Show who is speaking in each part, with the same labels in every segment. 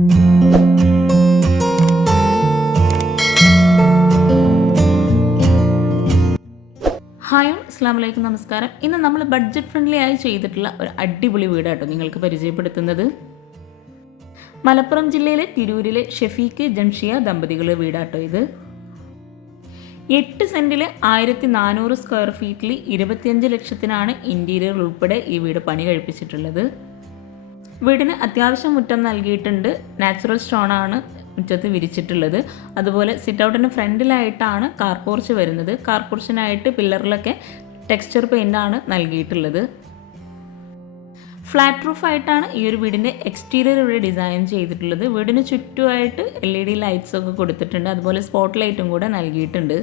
Speaker 1: Hi അസ്ലാമലൈക്കും നമസ്കാരം. ഇന്ന് നമ്മൾ ബഡ്ജറ്റ് ഫ്രണ്ട്ലി ആയി ചെയ്തിട്ടുള്ള ഒരു അടിപൊളി വീടാട്ടോ നിങ്ങൾക്ക് പരിചയപ്പെടുത്തുന്നത്. മലപ്പുറം ജില്ലയിലെ തിരൂരിലെ ഷെഫീഖ് ജംഷിയ ദമ്പതികളുടെ വീടാട്ടോ ഇത്. എട്ട് സെന്റിൽ ആയിരത്തി നാനൂറ് സ്ക്വയർ ഫീറ്റിൽ ഇരുപത്തിയഞ്ച് ലക്ഷത്തിനാണ് ഇന്റീരിയർ ഉൾപ്പെടെ ഈ വീട് പണി കഴിപ്പിച്ചിട്ടുള്ളത്. വീടിന് അത്യാവശ്യം മുറ്റം നൽകിയിട്ടുണ്ട്. നാച്ചുറൽ സ്റ്റോൺ ആണ് മുറ്റത്ത് വിരിച്ചിട്ടുള്ളത്. അതുപോലെ സിറ്റ് ഔട്ടിന് ഫ്രണ്ടിലായിട്ടാണ് കാർ പോർച്ച് വരുന്നത്. കാർ പോർച്ചിനായിട്ട് പില്ലറിലൊക്കെ ടെക്സ്ചർ പെയിന്റ് ആണ് നൽകിയിട്ടുള്ളത്. ഫ്ലാറ്റ് റൂഫായിട്ടാണ് ഈ ഒരു വീടിന്റെ എക്സ്റ്റീരിയർ ഇവിടെ ഡിസൈൻ ചെയ്തിട്ടുള്ളത്. വീടിന് ചുറ്റുമായിട്ട് എൽ ഇ ഡി ലൈറ്റ്സ് ഒക്കെ കൊടുത്തിട്ടുണ്ട്. അതുപോലെ സ്പോട്ട് ലൈറ്റും കൂടെ നൽകിയിട്ടുണ്ട്.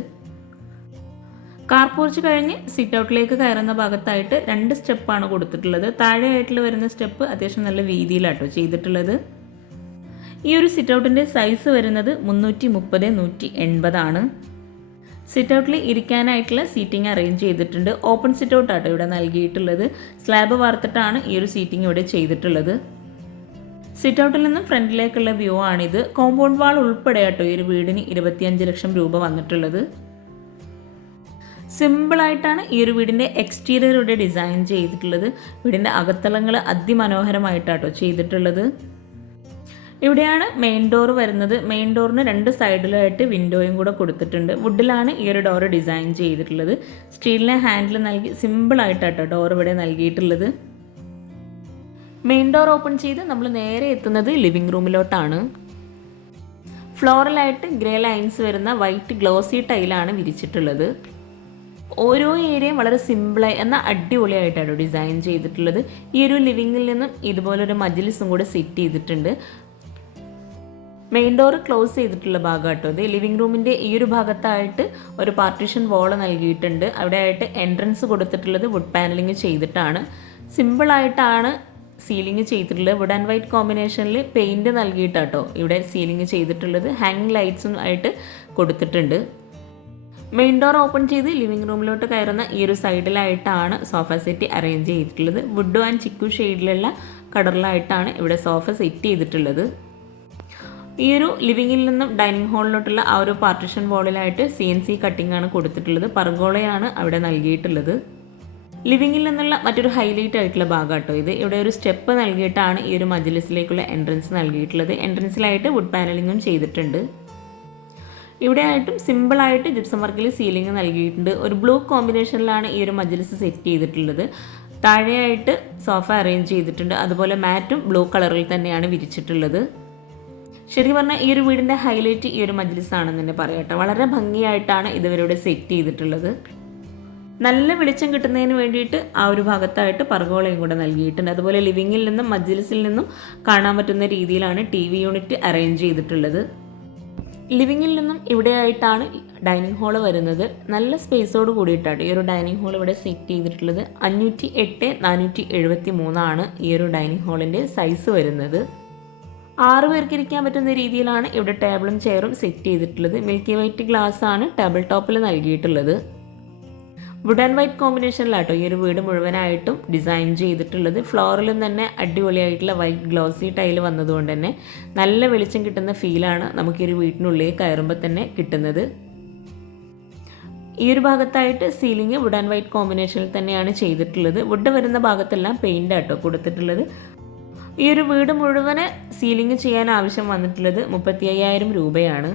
Speaker 1: കാർ പോർച്ച് കഴിഞ്ഞ് സിറ്റ് ഔട്ടിലേക്ക് കയറുന്ന ഭാഗത്തായിട്ട് രണ്ട് സ്റ്റെപ്പാണ് കൊടുത്തിട്ടുള്ളത്. താഴെയായിട്ടുള്ള വരുന്ന സ്റ്റെപ്പ് അത്യാവശ്യം നല്ല വീതിയിലാട്ടോ ചെയ്തിട്ടുള്ളത്. ഈ ഒരു സിറ്റ് ഔട്ടിന്റെ സൈസ് വരുന്നത് മുന്നൂറ്റി മുപ്പത് നൂറ്റി എൺപതാണ് സിറ്റ് ഔട്ടിൽ ഇരിക്കാനായിട്ടുള്ള സീറ്റിംഗ് അറേഞ്ച് ചെയ്തിട്ടുണ്ട്. ഓപ്പൺ സിറ്റ് ഔട്ട് ആട്ടോ ഇവിടെ നൽകിയിട്ടുള്ളത്. സ്ലാബ് വാർത്തിട്ടാണ് ഈ ഒരു സീറ്റിംഗ് ഇവിടെ ചെയ്തിട്ടുള്ളത്. സിറ്റ് ഔട്ടിൽ നിന്നും ഫ്രണ്ടിലേക്കുള്ള വ്യൂ ആണിത്. കോമ്പൗണ്ട് വാൾ ഉൾപ്പെടെ ആട്ടോ ഈ ഒരു വീടിന് ഇരുപത്തിയഞ്ച് ലക്ഷം രൂപ വന്നിട്ടുള്ളത്. സിമ്പിളായിട്ടാണ് ഈ ഒരു വീടിന്റെ എക്സ്റ്റീരിയർ ഇവിടെ ഡിസൈൻ ചെയ്തിട്ടുള്ളത്. വീടിന്റെ അകത്തളങ്ങൾ അതിമനോഹരമായിട്ടാട്ടോ ചെയ്തിട്ടുള്ളത്. ഇവിടെയാണ് മെയിൻ ഡോർ വരുന്നത്. മെയിൻ ഡോറിന് രണ്ട് സൈഡിലായിട്ട് വിൻഡോയും കൂടെ കൊടുത്തിട്ടുണ്ട്. വുഡിലാണ് ഈ ഒരു ഡോർ ഡിസൈൻ ചെയ്തിട്ടുള്ളത്. സ്റ്റീലിനെ ഹാൻഡിൽ നൽകി സിമ്പിളായിട്ടാട്ടോ ഡോർ ഇവിടെ നൽകിയിട്ടുള്ളത്. മെയിൻ ഡോർ ഓപ്പൺ ചെയ്ത് നമ്മൾ നേരെ എത്തുന്നത് ലിവിംഗ് റൂമിലോട്ടാണ് ഫ്ലോറലായിട്ട് ഗ്രേ ലൈൻസ് വരുന്ന വൈറ്റ് ഗ്ലോസി ടൈലാണ് വിരിച്ചിട്ടുള്ളത്. ഓരോ ഏരിയയും വളരെ സിമ്പിളായി എന്നാൽ അടിപൊളിയായിട്ടാണ് ഡിസൈൻ ചെയ്തിട്ടുള്ളത്. ഈ ഒരു ലിവിങ്ങിൽ നിന്നും ഇതുപോലൊരു മജിലിസും കൂടെ സെറ്റ് ചെയ്തിട്ടുണ്ട്. മെയിൻ ഡോർ ക്ലോസ് ചെയ്തിട്ടുള്ള ഭാഗം കേട്ടോ ഇത്. ലിവിംഗ് റൂമിന്റെ ഈ ഒരു ഭാഗത്തായിട്ട് ഒരു പാർട്ടീഷൻ വോൾ നൽകിയിട്ടുണ്ട്. അവിടെ ആയിട്ട് എൻട്രൻസ് കൊടുത്തിട്ടുള്ളത് വുഡ് പാനലിങ് ചെയ്തിട്ടാണ്. സിമ്പിളായിട്ടാണ് സീലിംഗ് ചെയ്തിട്ടുള്ളത്. വുഡ് ആൻഡ് വൈറ്റ് കോമ്പിനേഷനിൽ പെയിന്റ് നൽകിയിട്ടാട്ടോ ഇവിടെ സീലിംഗ് ചെയ്തിട്ടുള്ളത്. ഹാങ്ങിങ് ലൈറ്റ്സും ആയിട്ട് കൊടുത്തിട്ടുണ്ട്. മെയിൻ ഡോർ ഓപ്പൺ ചെയ്ത് ലിവിംഗ് റൂമിലോട്ട് കയറുന്ന ഈ ഒരു സൈഡിലായിട്ടാണ് സോഫ സെറ്റ് അറേഞ്ച് ചെയ്തിട്ടുള്ളത്. വുഡ് ആൻഡ് ചിക്കു ഷെയ്ഡിലുള്ള കളറിലായിട്ടാണ് ഇവിടെ സോഫ സെറ്റ് ചെയ്തിട്ടുള്ളത്. ഈ ഒരു ലിവിങ്ങിൽ നിന്നും ഡൈനിങ് ഹാളിലോട്ടുള്ള ആ ഒരു പാർട്ടിഷൻ വോളിലായിട്ട് സി എൻ സി കട്ടിംഗ് ആണ് കൊടുത്തിട്ടുള്ളത്. പർഗോളയാണ് അവിടെ നൽകിയിട്ടുള്ളത്. ലിവിങ്ങിൽ നിന്നുള്ള മറ്റൊരു ഹൈലൈറ്റ് ആയിട്ടുള്ള ഭാഗം കേട്ടോ ഇത്. ഇവിടെ ഒരു സ്റ്റെപ്പ് നൽകിയിട്ടാണ് ഈ ഒരു മജ്ലിസിലേക്കുള്ള എൻട്രൻസ് നൽകിയിട്ടുള്ളത്. എൻട്രൻസിലായിട്ട് വുഡ് പാനലിങ്ങും ചെയ്തിട്ടുണ്ട്. ഇവിടെ ആയിട്ടും സിമ്പിളായിട്ട് ജിപ്സം വർക്കിൽ സീലിംഗ് നൽകിയിട്ടുണ്ട്. ഒരു ബ്ലൂ കോമ്പിനേഷനിലാണ് ഈ ഒരു മജ്ലിസ് സെറ്റ് ചെയ്തിട്ടുള്ളത്. താഴെയായിട്ട് സോഫ അറേഞ്ച് ചെയ്തിട്ടുണ്ട്. അതുപോലെ മാറ്റും ബ്ലൂ കളറിൽ തന്നെയാണ് വിരിച്ചിട്ടുള്ളത്. ശരി പറഞ്ഞാൽ ഈ ഒരു വീടിന്റെ ഹൈലൈറ്റ് ഈ ഒരു മജ്ലിസ് ആണെന്ന് തന്നെ പറയട്ടെ വളരെ ഭംഗിയായിട്ടാണ് ഇതുവരെ സെറ്റ് ചെയ്തിട്ടുള്ളത്. നല്ല വെളിച്ചം കിട്ടുന്നതിന് വേണ്ടിയിട്ട് ആ ഒരു ഭാഗത്തായിട്ട് പർഗോളയും കൂടെ നൽകിയിട്ടുണ്ട്. അതുപോലെ ലിവിങ്ങിൽ നിന്നും മജ്ലിസിൽ നിന്നും കാണാൻ പറ്റുന്ന രീതിയിലാണ് ടി യൂണിറ്റ് അറേഞ്ച് ചെയ്തിട്ടുള്ളത്. ലിവിങ്ങിൽ നിന്നും ഇവിടെയായിട്ടാണ് ഡൈനിങ് ഹാൾ വരുന്നത്. നല്ല സ്പേസോട് കൂടിയിട്ടാണ് ഈ ഒരു ഡൈനിങ് ഹാൾ ഇവിടെ സെറ്റ് ചെയ്തിട്ടുള്ളത്. അഞ്ഞൂറ്റി എട്ട് നാനൂറ്റി എഴുപത്തി മൂന്നാണ് ഈ ഒരു ഡൈനിങ് ഹാളിന്റെ സൈസ് വരുന്നത്. ആറ് പേർക്ക് ഇരിക്കാൻ പറ്റുന്ന രീതിയിലാണ് ഇവിടെ ടേബിളും ചെയറും സെറ്റ് ചെയ്തിട്ടുള്ളത്. മിൽക്കി വൈറ്റ് ഗ്ലാസ് ആണ് ടേബിൾ ടോപ്പിൽ നൽകിയിട്ടുള്ളത്. വുഡ് ആൻഡ് വൈറ്റ് കോമ്പിനേഷനിലാട്ടോ ഈ ഒരു വീട് മുഴുവനായിട്ടും ഡിസൈൻ ചെയ്തിട്ടുള്ളത്. ഫ്ലോറിലും തന്നെ അടിപൊളിയായിട്ടുള്ള വൈറ്റ് ഗ്ലോസി ടൈൽ വന്നതുകൊണ്ട് തന്നെ നല്ല വെളിച്ചം കിട്ടുന്ന ഫീലാണ് നമുക്ക് ഈ ഒരു വീട്ടിനുള്ളിൽ കയറുമ്പോൾ തന്നെ കിട്ടുന്നത്. ഈ ഒരു ഭാഗത്തായിട്ട് സീലിംഗ് വുഡ് ആൻഡ് വൈറ്റ് കോമ്പിനേഷനിൽ തന്നെയാണ് ചെയ്തിട്ടുള്ളത്. വുഡ് വരുന്ന ഭാഗത്തെല്ലാം പെയിന്റ് ആട്ടോ കൊടുത്തിട്ടുള്ളത്. ഈ ഒരു വീട് മുഴുവൻ സീലിംഗ് ചെയ്യാൻ ആവശ്യം വന്നിട്ടുള്ളത് മുപ്പത്തി അയ്യായിരം രൂപയാണ്.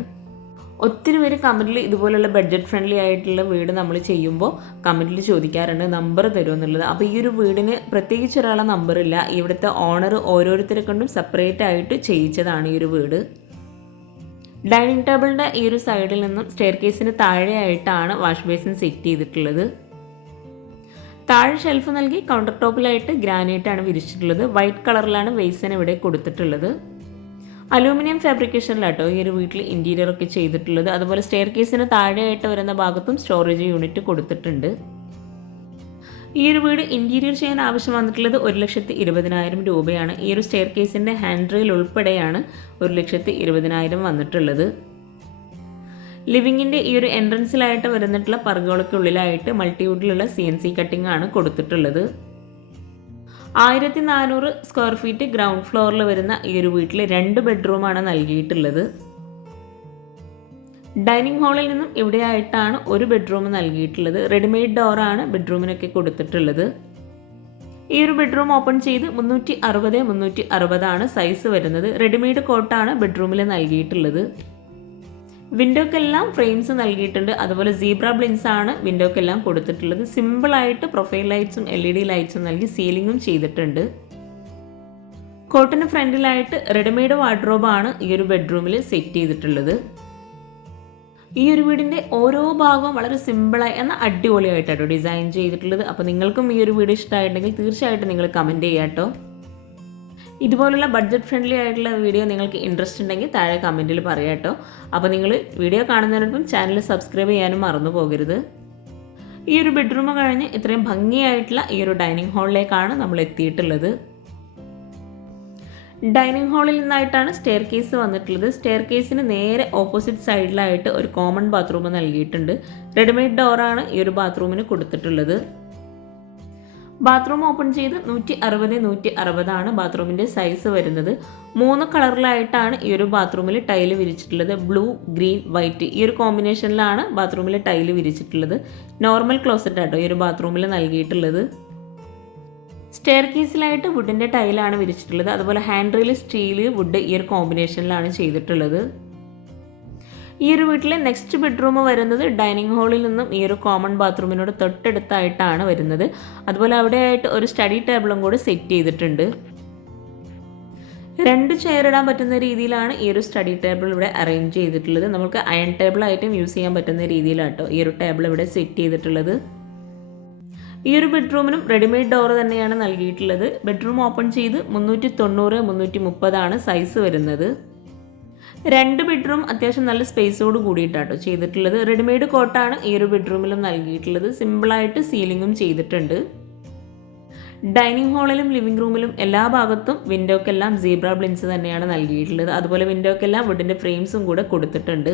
Speaker 1: ഒത്തിരി പേര് കമന്റിൽ ഇതുപോലുള്ള ബഡ്ജറ്റ് ഫ്രണ്ട്ലി ആയിട്ടുള്ള വീട് നമ്മൾ ചെയ്യുമ്പോൾ കമന്റിൽ ചോദിക്കാറുണ്ട് നമ്പർ തരുമോ എന്നുള്ളത്. അപ്പോൾ ഈ ഒരു വീടിന് പ്രത്യേകിച്ച് ഒരാളെ നമ്പറില്ല ഇവിടുത്തെ ഓണർ ഓരോരുത്തരെ കൊണ്ടും സെപ്പറേറ്റ് ആയിട്ട് ചെയ്യിച്ചതാണ് ഈ ഒരു വീട്. ഡൈനിങ് ടേബിളിന്റെ ഈ ഒരു സൈഡിൽ നിന്നും സ്റ്റെയർ കേസിന് താഴെയായിട്ടാണ് വാഷ് ബേസിൻ സെറ്റ് ചെയ്തിട്ടുള്ളത്. താഴെ ഷെൽഫ് നൽകി കൗണ്ടർ ടോപ്പിലായിട്ട് ഗ്രാനൈറ്റാണ് വിരിച്ചിട്ടുള്ളത്. വൈറ്റ് കളറിലാണ് വെയ്സൻ ഇവിടെ കൊടുത്തിട്ടുള്ളത്. അലൂമിനിയം ഫാബ്രിക്കേഷനിലാട്ടോ ഈ ഒരു വീട്ടിൽ ഇന്റീരിയർ ഒക്കെ ചെയ്തിട്ടുള്ളത്. അതുപോലെ സ്റ്റെയർ കേസിന് താഴെയായിട്ട് വരുന്ന ഭാഗത്തും സ്റ്റോറേജ് യൂണിറ്റ് കൊടുത്തിട്ടുണ്ട്. ഈ ഒരു വീട് ഇന്റീരിയർ ചെയ്യാൻ ആവശ്യം വന്നിട്ടുള്ളത് ഒരു ലക്ഷത്തി ഇരുപതിനായിരം രൂപയാണ്. ഈ ഒരു സ്റ്റെയർ കേസിന്റെ ഹാൻഡ് റെയിൽ ഉൾപ്പെടെയാണ് ഒരു ലക്ഷത്തി ഇരുപതിനായിരം വന്നിട്ടുള്ളത്. ലിവിങ്ങിന്റെ ഈ ഒരു എൻട്രൻസിലായിട്ട് വരുന്നിട്ടുള്ള പർഗോളയ്ക്കുള്ളിലായിട്ട് മൾട്ടിവുഡിലുള്ള സി എൻ സി കട്ടിംഗ് ആണ് കൊടുത്തിട്ടുള്ളത്. ആയിരത്തി നാനൂറ് സ്ക്വയർ ഫീറ്റ് ഗ്രൗണ്ട് ഫ്ലോറിൽ വരുന്ന ഈ ഒരു വീട്ടിൽ രണ്ട് ബെഡ്റൂമാണ് നൽകിയിട്ടുള്ളത്. ഡൈനിങ് ഹാളിൽ നിന്നും ഇവിടെയായിട്ടാണ് ഒരു ബെഡ്റൂം നൽകിയിട്ടുള്ളത്. റെഡിമെയ്ഡ് ഡോറാണ് ബെഡ്റൂമിനൊക്കെ കൊടുത്തിട്ടുള്ളത്. ഈ ഒരു ബെഡ്റൂം ഓപ്പൺ ചെയ്ത് മുന്നൂറ്റി അറുപത് മുന്നൂറ്റി അറുപതാണ് സൈസ് വരുന്നത്. റെഡിമെയ്ഡ് കോട്ടാണ് ബെഡ്റൂമിൽ നൽകിയിട്ടുള്ളത്. വിൻഡോക്കെല്ലാം ഫ്രെയിംസ് നൽകിയിട്ടുണ്ട്. അതുപോലെ സീബ്ര ബ്ലിൻസ് ആണ് വിൻഡോക്കെല്ലാം കൊടുത്തിട്ടുള്ളത്. സിമ്പിളായിട്ട് പ്രൊഫൈൽ ലൈറ്റ്സും എൽ ഇ ഡി ലൈറ്റ്സും നൽകി സീലിങ്ങും ചെയ്തിട്ടുണ്ട്. കോട്ടിന് ഫ്രണ്ടിലായിട്ട് റെഡിമെയ്ഡ് വാർഡ്രോബാണ് ഈ ഒരു ബെഡ്റൂമിൽ സെറ്റ് ചെയ്തിട്ടുള്ളത്. ഈ ഒരു വീടിന്റെ ഓരോ ഭാഗവും വളരെ സിമ്പിളായി എന്നാൽ അടിപൊളിയായിട്ടാണ് ഡിസൈൻ ചെയ്തിട്ടുള്ളത്. അപ്പോൾ നിങ്ങൾക്കും ഈ ഒരു വീട് ഇഷ്ടമായിട്ടുണ്ടെങ്കിൽ തീർച്ചയായിട്ടും നിങ്ങൾ കമന്റ് ചെയ്യാട്ടോ. ഇതുപോലുള്ള ബഡ്ജറ്റ് ഫ്രണ്ട്ലി ആയിട്ടുള്ള വീഡിയോ നിങ്ങൾക്ക് ഇൻട്രസ്റ്റ് ഉണ്ടെങ്കിൽ താഴെ കമന്റിൽ പറയാം കേട്ടോ. അപ്പോൾ നിങ്ങൾ വീഡിയോ കാണുന്നതിനൊപ്പം ചാനൽ സബ്സ്ക്രൈബ് ചെയ്യാനും മറന്നു പോകരുത്. ഈ ഒരു ബെഡ്റൂം കഴിഞ്ഞ് ഇത്രയും ഭംഗിയായിട്ടുള്ള ഈ ഒരു ഡൈനിങ് ഹാളിലേക്കാണ് നമ്മൾ എത്തിയിട്ടുള്ളത്. ഡൈനിങ് ഹാളിൽ നിന്നായിട്ടാണ് സ്റ്റെയർ കേസ് വന്നിട്ടുള്ളത്. സ്റ്റെയർ കേസിന് നേരെ ഓപ്പോസിറ്റ് സൈഡിലായിട്ട് ഒരു കോമൺ ബാത്റൂം നൽകിയിട്ടുണ്ട്. റെഡിമെയ്ഡ് ഡോറാണ് ഈ ഒരു ബാത്റൂമിന് കൊടുത്തിട്ടുള്ളത്. ബാത്റൂം ഓപ്പൺ ചെയ്ത് നൂറ്റി അറുപത് നൂറ്റി അറുപതാണ് ബാത്റൂമിന്റെ സൈസ് വരുന്നത്. മൂന്ന് കളറിലായിട്ടാണ് ഈ ഒരു ബാത്റൂമിൽ ടൈൽ വിരിച്ചിട്ടുള്ളത്. ബ്ലൂ ഗ്രീൻ വൈറ്റ് ഈ ഒരു കോമ്പിനേഷനിലാണ് ബാത്റൂമിൽ ടൈൽ വിരിച്ചിട്ടുള്ളത്. നോർമൽ ക്ലോസറ്റ് ആട്ടോ ഈ ഒരു ബാത്റൂമിൽ നൽകിയിട്ടുള്ളത്. സ്റ്റെയർ കേസിലായിട്ട് വുഡിന്റെ ടൈലാണ് വിരിച്ചിട്ടുള്ളത്. അതുപോലെ ഹാൻഡ് റെയിൽ സ്റ്റീൽ വുഡ് ഈ ഒരു കോമ്പിനേഷനിലാണ് ചെയ്തിട്ടുള്ളത്. ഈ ഒരു വീട്ടിലെ നെക്സ്റ്റ് ബെഡ്റൂം വരുന്നത് ഡൈനിങ് ഹാളിൽ നിന്നും ഈ ഒരു കോമൺ ബാത്റൂമിനോട് തൊട്ടടുത്തായിട്ടാണ് വരുന്നത്. അതുപോലെ അവിടെയായിട്ട് ഒരു സ്റ്റഡി ടേബിളും കൂടി സെറ്റ് ചെയ്തിട്ടുണ്ട്. രണ്ട് ചെയർ ഇടാൻ പറ്റുന്ന രീതിയിലാണ് ഈ ഒരു സ്റ്റഡി ടേബിൾ ഇവിടെ അറേഞ്ച് ചെയ്തിട്ടുള്ളത്. നമുക്ക് അയൺ ടേബിൾ ആയിട്ടും യൂസ് ചെയ്യാൻ പറ്റുന്ന രീതിയിലാട്ടോ ഈ ഒരു ടേബിൾ ഇവിടെ സെറ്റ് ചെയ്തിട്ടുള്ളത്. ഈ ഒരു ബെഡ്റൂമിനും റെഡിമെയ്ഡ് ഡോർ തന്നെയാണ് നൽകിയിട്ടുള്ളത്. ബെഡ്റൂം ഓപ്പൺ ചെയ്ത് മുന്നൂറ്റി തൊണ്ണൂറ് മുന്നൂറ്റി മുപ്പതാണ് സൈസ് വരുന്നത്. രണ്ട് ബെഡ്റൂം അത്യാവശ്യം നല്ല സ്പേസോട് കൂടിയിട്ടാട്ടോ ചെയ്തിട്ടുള്ളത്. റെഡിമെയ്ഡ് കോട്ടാണ് ഈ ഒരു ബെഡ്റൂമിലും നൽകിയിട്ടുള്ളത്. സിമ്പിളായിട്ട് സീലിങ്ങും ചെയ്തിട്ടുണ്ട്. ഡൈനിങ് ഹാളിലും ലിവിംഗ് റൂമിലും എല്ലാ ഭാഗത്തും വിൻഡോക്കെല്ലാം സീബ്ര ബ്ലിൻസ് തന്നെയാണ് നൽകിയിട്ടുള്ളത്. അതുപോലെ വിൻഡോക്കെല്ലാം വുഡിന്റെ ഫ്രെയിംസും കൂടെ കൊടുത്തിട്ടുണ്ട്.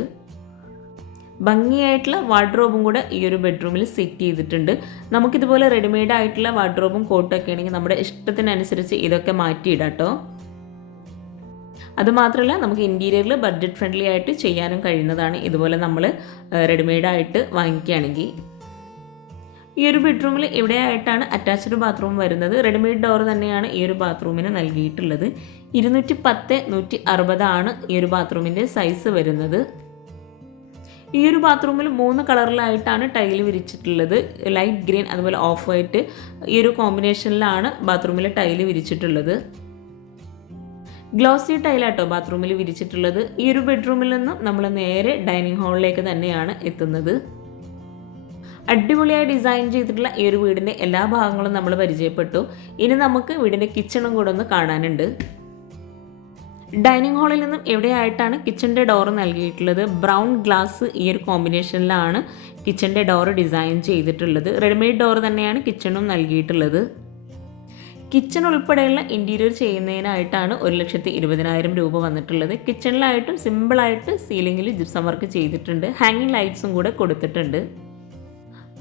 Speaker 1: ഭംഗിയായിട്ടുള്ള വാർഡ്രോബും കൂടെ ഈ ഒരു ബെഡ്റൂമിൽ സെറ്റ് ചെയ്തിട്ടുണ്ട്. നമുക്കിതുപോലെ റെഡിമെയ്ഡ് ആയിട്ടുള്ള വാർഡ്രോബും കോട്ടൊക്കെ ആണെങ്കിൽ നമ്മുടെ ഇഷ്ടത്തിനനുസരിച്ച് ഇതൊക്കെ മാറ്റിയിടാം കേട്ടോ അതുമാത്രമല്ല നമുക്ക് ഇന്റീരിയറിൽ ബഡ്ജറ്റ് ഫ്രണ്ട്ലി ആയിട്ട് ചെയ്യാനും കഴിയുന്നതാണ് ഇതുപോലെ നമ്മൾ റെഡിമെയ്ഡായിട്ട് വാങ്ങിക്കുകയാണെങ്കിൽ ഈ ഒരു ബെഡ്റൂമിൽ ഇവിടെയായിട്ടാണ് അറ്റാച്ച്ഡ് ബാത്റൂം വരുന്നത്. റെഡിമെയ്ഡ് ഡോർ തന്നെയാണ് ഈ ഒരു ബാത്റൂമിന് നൽകിയിട്ടുള്ളത്. ഇരുന്നൂറ്റി പത്ത് നൂറ്റി അറുപതാണ് ഈ ഒരു ബാത്റൂമിന്റെ സൈസ് വരുന്നത്. ഈ ഒരു ബാത്റൂമിൽ മൂന്ന് കളറിലായിട്ടാണ് ടൈൽ വിരിച്ചിട്ടുള്ളത്. ലൈറ്റ് ഗ്രീൻ അതുപോലെ ഓഫ് വൈറ്റ് ഈ ഒരു കോമ്പിനേഷനിലാണ് ബാത്റൂമിൽ ടൈൽ വിരിച്ചിട്ടുള്ളത്. ഗ്ലോസി ടൈലാട്ടോ ബാത്റൂമിൽ വിരിച്ചിട്ടുള്ളത്. ഈ ഒരു ബെഡ്റൂമിൽ നിന്നും നമ്മൾ നേരെ ഡൈനിങ് ഹാളിലേക്ക് തന്നെയാണ് എത്തുന്നത്. അടിപൊളിയായി ഡിസൈൻ ചെയ്തിട്ടുള്ള ഈ ഒരു വീടിന്റെ എല്ലാ ഭാഗങ്ങളും നമ്മൾ പരിചയപ്പെട്ടു. ഇനി നമുക്ക് വീടിന്റെ കിച്ചണും കൂടെ ഒന്ന് കാണാനുണ്ട്. ഡൈനിങ് ഹാളിൽ നിന്നും എവിടെയായിട്ടാണ് കിച്ചന്റെ ഡോർ നൽകിയിട്ടുള്ളത്? ബ്രൗൺ ഗ്ലാസ് ഈ ഒരു കോമ്പിനേഷനിലാണ് കിച്ചന്റെ ഡോർ ഡിസൈൻ ചെയ്തിട്ടുള്ളത്. റെഡിമെയ്ഡ് ഡോർ തന്നെയാണ് കിച്ചണും നൽകിയിട്ടുള്ളത്. കിച്ചൺ ഉൾപ്പെടെയുള്ള ഇന്റീരിയർ ചെയ്യുന്നതിനായിട്ടാണ് ഒരു ലക്ഷത്തി ഇരുപതിനായിരം രൂപ വന്നിട്ടുള്ളത്. കിച്ചണിലായിട്ടും സിമ്പിളായിട്ട് സീലിംഗിൽ ജിപ്സം വർക്ക് ചെയ്തിട്ടുണ്ട്. ഹാങ്ങിങ് ലൈറ്റ്സും കൂടെ കൊടുത്തിട്ടുണ്ട്.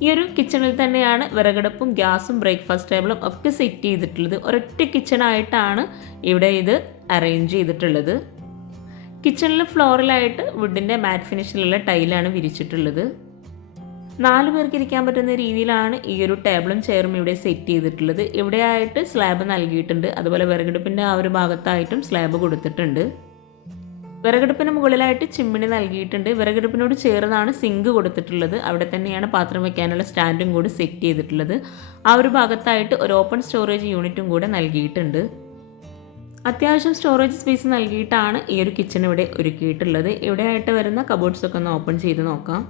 Speaker 1: ഈ ഒരു കിച്ചണിൽ തന്നെയാണ് വിറകടുപ്പും ഗ്യാസും ബ്രേക്ക്ഫാസ്റ്റ് ടേബിളും ഒക്കെ സെറ്റ് ചെയ്തിട്ടുള്ളത്. ഒരൊറ്റ കിച്ചണായിട്ടാണ് ഇവിടെ ഇത് അറേഞ്ച് ചെയ്തിട്ടുള്ളത്. കിച്ചണിൽ ഫ്ലോറിലായിട്ട് വുഡിന്റെ മാറ്റ് ഫിനിഷിലുള്ള ടൈലാണ് വിരിച്ചിട്ടുള്ളത്. നാല് പേർക്ക് ഇരിക്കാൻ പറ്റുന്ന രീതിയിലാണ് ഈ ഒരു ടേബിളും ചെയറും ഇവിടെ സെറ്റ് ചെയ്തിട്ടുള്ളത്. ഇവിടെയായിട്ട് സ്ലാബ് നൽകിയിട്ടുണ്ട്. അതുപോലെ വിറകടുപ്പിന്റെ ആ ഒരു ഭാഗത്തായിട്ടും സ്ലാബ് കൊടുത്തിട്ടുണ്ട്. വിറകടുപ്പിന് മുകളിലായിട്ട് ചിമ്മിണി നൽകിയിട്ടുണ്ട്. വിറകടുപ്പിനോട് ചേർന്നാണ് സിങ്ക് കൊടുത്തിട്ടുള്ളത്. അവിടെ തന്നെയാണ് പാത്രം വെക്കാനുള്ള സ്റ്റാൻഡും കൂടി സെറ്റ് ചെയ്തിട്ടുള്ളത്. ആ ഒരു ഭാഗത്തായിട്ട് ഒരു ഓപ്പൺ സ്റ്റോറേജ് യൂണിറ്റും കൂടെ നൽകിയിട്ടുണ്ട്. അത്യാവശ്യം സ്റ്റോറേജ് സ്പേസ് നൽകിയിട്ടാണ് ഈ ഒരു കിച്ചൺ ഇവിടെ ഒരുക്കിയിട്ടുള്ളത്. ഇവിടെ ആയിട്ട് വരുന്ന കബോർഡ്സ് ഒക്കെ ഒന്ന് ഓപ്പൺ ചെയ്ത് നോക്കാം.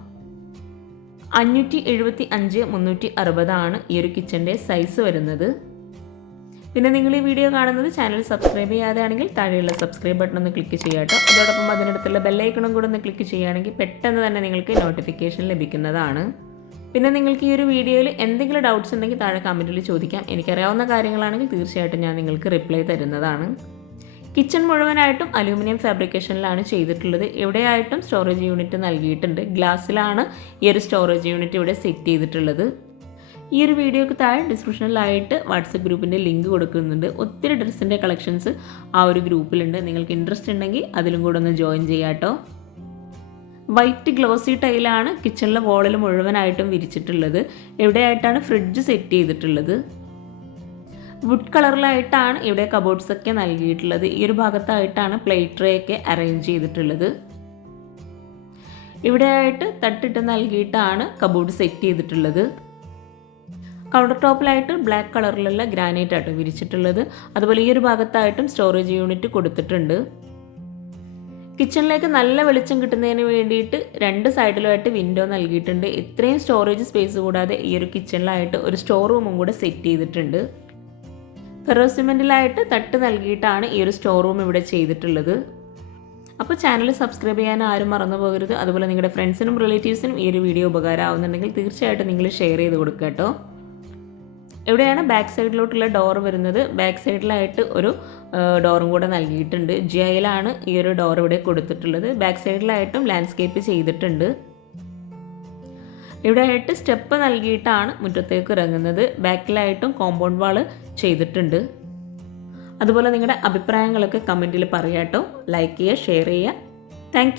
Speaker 1: അഞ്ഞൂറ്റി എഴുപത്തി അഞ്ച് മുന്നൂറ്റി അറുപതാണ് ഈ ഒരു കിച്ചന്റെ സൈസ് വരുന്നത്. പിന്നെ നിങ്ങൾ ഈ വീഡിയോ കാണുന്നത് ചാനൽ സബ്സ്ക്രൈബ് ചെയ്യാതെയാണെങ്കിൽ താഴെയുള്ള സബ്സ്ക്രൈബ് ബട്ടൺ ഒന്ന് ക്ലിക്ക് ചെയ്യാം കേട്ടോ. അതോടൊപ്പം അതിനടുത്തുള്ള ബെല്ലൈക്കണും കൂടെ ഒന്ന് ക്ലിക്ക് ചെയ്യുകയാണെങ്കിൽ പെട്ടെന്ന് തന്നെ നിങ്ങൾക്ക് നോട്ടിഫിക്കേഷൻ ലഭിക്കുന്നതാണ്. പിന്നെ നിങ്ങൾക്ക് ഈ ഒരു വീഡിയോയിൽ എന്തെങ്കിലും ഡൗട്ട്സ് ഉണ്ടെങ്കിൽ താഴെ കമന്റിൽ ചോദിക്കാം. എനിക്കറിയാവുന്ന കാര്യങ്ങളാണെങ്കിൽ തീർച്ചയായിട്ടും ഞാൻ നിങ്ങൾക്ക് റിപ്ലൈ തരുന്നതാണ്. കിച്ചൺ മുഴുവനായിട്ടും അലൂമിനിയം ഫാബ്രിക്കേഷനിലാണ് ചെയ്തിട്ടുള്ളത്. എവിടെയായിട്ടും സ്റ്റോറേജ് യൂണിറ്റ് നൽകിയിട്ടുണ്ട്. ഗ്ലാസ്സിലാണ് ഈ ഒരു സ്റ്റോറേജ് യൂണിറ്റ് ഇവിടെ സെറ്റ് ചെയ്തിട്ടുള്ളത്. ഈ ഒരു വീഡിയോക്ക് താഴെ ഡിസ്ക്രിപ്ഷനിലായിട്ട് വാട്സപ്പ് ഗ്രൂപ്പിന്റെ ലിങ്ക് കൊടുക്കുന്നുണ്ട്. ഒത്തിരി ഡ്രസ്സിന്റെ കളക്ഷൻസ് ആ ഒരു ഗ്രൂപ്പിലുണ്ട്. നിങ്ങൾക്ക് ഇൻട്രസ്റ്റ് ഉണ്ടെങ്കിൽ അതിലും കൂടെ ഒന്ന് ജോയിൻ ചെയ്യാട്ടോ വൈറ്റ് ഗ്ലോസി ടൈലാണ് കിച്ചണിലെ വോളിൽ മുഴുവനായിട്ടും വിരിച്ചിട്ടുള്ളത്. എവിടെയായിട്ടാണ് ഫ്രിഡ്ജ് സെറ്റ് ചെയ്തിട്ടുള്ളത്? വുഡ് കളറിലായിട്ടാണ് ഇവിടെ കബോർഡ്സ് ഒക്കെ നൽകിയിട്ടുള്ളത്. ഈ ഒരു ഭാഗത്തായിട്ടാണ് പ്ലേറ്റ് അറേഞ്ച് ചെയ്തിട്ടുള്ളത്. ഇവിടെയായിട്ട് തട്ടിട്ട് നൽകിയിട്ടാണ് കബോർഡ് സെറ്റ് ചെയ്തിട്ടുള്ളത്. കൗണ്ടർ ടോപ്പിലായിട്ട് ബ്ലാക്ക് കളറിലുള്ള ഗ്രാനൈറ്റ് ആട്ടോ വിരിച്ചിട്ടുള്ളത്. അതുപോലെ ഈ ഒരു ഭാഗത്തായിട്ടും സ്റ്റോറേജ് യൂണിറ്റ് കൊടുത്തിട്ടുണ്ട്. കിച്ചണിലേക്ക് നല്ല വെളിച്ചം കിട്ടുന്നതിന് വേണ്ടിയിട്ട് രണ്ട് സൈഡിലുമായിട്ട് വിൻഡോ നൽകിയിട്ടുണ്ട്. ഇത്രയും സ്റ്റോറേജ് സ്പേസ് കൂടാതെ ഈ ഒരു കിച്ചണിലായിട്ട് ഒരു സ്റ്റോർ റൂമും കൂടെ സെറ്റ് ചെയ്തിട്ടുണ്ട്. ഫെറോസിമെന്റിലായിട്ട് തട്ട് നൽകിയിട്ടാണ് ഈ ഒരു സ്റ്റോർ റൂം ഇവിടെ ചെയ്തിട്ടുള്ളത്. അപ്പോൾ ചാനൽ സബ്സ്ക്രൈബ് ചെയ്യാൻ ആരും മറന്നു പോകരുത്. അതുപോലെ നിങ്ങളുടെ ഫ്രണ്ട്സിനും റിലേറ്റീവ്സിനും ഈ ഒരു വീഡിയോ ഉപകാരമാവുന്നുണ്ടെങ്കിൽ തീർച്ചയായിട്ടും നിങ്ങൾ ഷെയർ ചെയ്ത് കൊടുക്കുക കേട്ടോ. എവിടെയാണ് ബാക്ക് സൈഡിലോട്ടുള്ള ഡോർ വരുന്നത്. ബാക്ക് സൈഡിലായിട്ട് ഒരു ഡോറും കൂടെ നൽകിയിട്ടുണ്ട്. ജിയയിലാണ് ഈ ഒരു ഡോർ ഇവിടെ കൊടുത്തിട്ടുള്ളത്. ബാക്ക് സൈഡിലായിട്ടും ലാൻഡ്സ്കേപ്പ് ചെയ്തിട്ടുണ്ട്. ഇവിടെയായിട്ട് സ്റ്റെപ്പ് നൽകിയിട്ടാണ് മുറ്റത്തേക്ക് ഇറങ്ങുന്നത്. ബാക്കിലായിട്ടും കോമ്പൗണ്ട് വാൾ ചെയ്തിട്ടുണ്ട്. അതുപോലെ നിങ്ങളുടെ അഭിപ്രായങ്ങളൊക്കെ കമന്റിൽ പറയാട്ടോ. ലൈക്ക് ചെയ്യുക ഷെയർ ചെയ്യുക. താങ്ക്